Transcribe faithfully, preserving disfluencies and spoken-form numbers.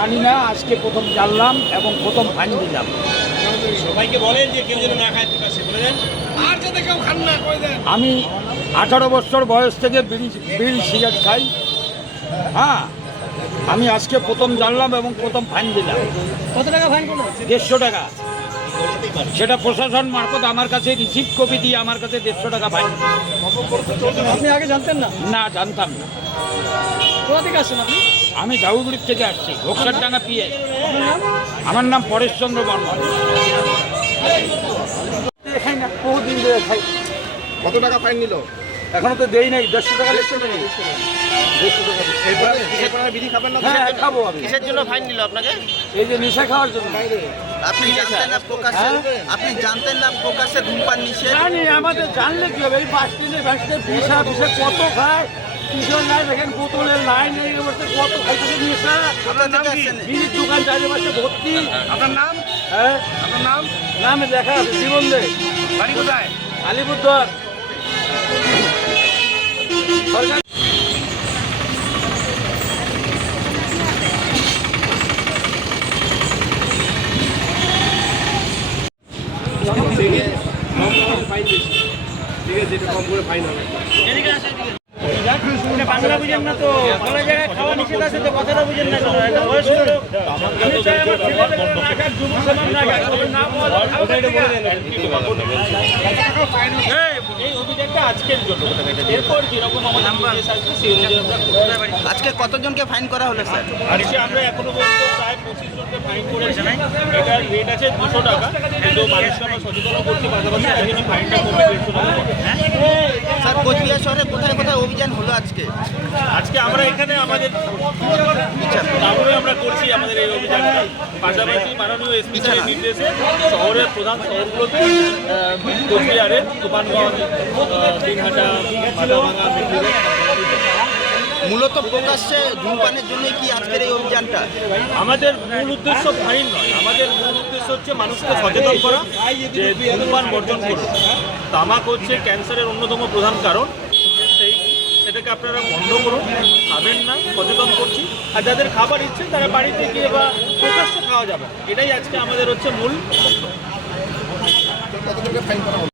জানি না, আজকে প্রথম জানলাম এবং প্রথম ফাইন দিলাম। সবাইকে বলেন যে কেউ যেন না খায়, প্রকাশ্যে বলে দেন, আর যাতে কেউ খান না করে দেন। আমি আঠারো বছর বয়স থেকে বিড়ি বিড়ি সিগারেট খাই। হ্যাঁ, আমি আজকে প্রথম জানলাম এবং প্রথম ফাইন দিলাম। কত টাকা ফাইন করলো? দেড়শো টাকা। সেটা প্রশাসন মারফত আমার কাছে রিসিভ কপি দিয়ে আমার কাছে দেড়শো টাকা ফাইন। আপনি আগে জানতেন না? না, জানতাম না। কোথা থেকে আসছেন আপনি? আমি ঝাউগুড়ির থেকে আসছি, ঘোকসারডাঙ্গা পিএ। আমার নাম পরেশচন্দ্র বর্মন। খাই না, বহুদিন ধরে খাই। কত টাকা ফাইন নিল? এখনো তো দেই নাই, দেড়শো টাকা দেড়শো টাকা এরপরে এরপরে বিড়ি খাবেন না? হ্যাঁ, খাবো আমি। কিসের জন্য ফাইন নিল আপনাকে? এই যে নেশা খাওয়ার জন্য। আপনি জানতেন না প্রকাশ্যে আপনি জানতেন না প্রকাশ্যে ধূমপান নিষেধ? জানি, আমাদের জানলে কি হবে? এই বাস স্ট্যান্ডে বাস স্ট্যান্ডে পিসা পিসা কত খায়, কিশোর নাই দেখেন, বোতলের লাইন লেগে বসে কত খাইতেছে নেশা। কোথা থেকে আসছেন? বিড়ির দোকান চারিপাশে ভর্তি। আপনার নাম? হ্যাঁ, আপনার নাম? নামে দেখা আছে, জীবন দে, বাড়ি কোথায়? আলিপুরদুয়ার। সরকার বাংলা বুঝেন না তো, কোনো জায়গায় খাওয়া নিষেধ আছে তো, কথাটা বুঝেন না কেন? একটা বয়স্ক লোক, আমি চাই আমার ছেলেদের না খাক, যুবক সমাজ না খাক, তবে না বলা খাও না ঠিক আছে। এই অভিযানটা আজকের জন্য, এরপর যেরকম আমাদের নির্দেশ আসবে সেই অনুযায়ী আমরা করব। আজকে কতজনকে ফাইন করা হলো স্যার? আজকে আমরা এখনো পর্যন্ত প্রায় পঁচিশ জনকে ফাইন করেছি। এটার রেট আছে দুশো টাকা, কিন্তু মানুষকে আমরা সচেতন করছি, পাশাপাশি আজকে ফাইনটা কমে দেড়শো টাকা। স্যার কোচবিহার শহরে কোথায় কোথায় অভিযান হলো আজকে? আজকে আমরা এখানে আমাদের গ্রামে আমরা করছি আমাদের এই অভিযানটা, পাশাপাশি মাননীয় এসপি স্যারের নির্দেশে শহরের প্রধান শহরগুলোতে কোচবিহারে তুফানগঞ্জ, দিনহাটা, মাথাভাঙা, মেদিনীপুর। মূলত প্রকাশ্যে ধূমপানের জন্যই কি আজকের এই অভিযানটা? আমাদের মূল উদ্দেশ্য ফাইন নয়, আমাদের মূল উদ্দেশ্য হচ্ছে মানুষকে সচেতন করা যে ধূমপান বর্জন করুন। তামাক হচ্ছে ক্যান্সারের অন্যতম প্রধান কারণ, সেই সেটাকে আপনারা বন্ধ করুন, খাবেন না, সচেতন করছি। আর যাদের খাবার ইচ্ছে তারা বাড়িতে গিয়ে বা প্রকাশ্যে খাওয়া যাবে, এটাই আজকে আমাদের হচ্ছে মূল।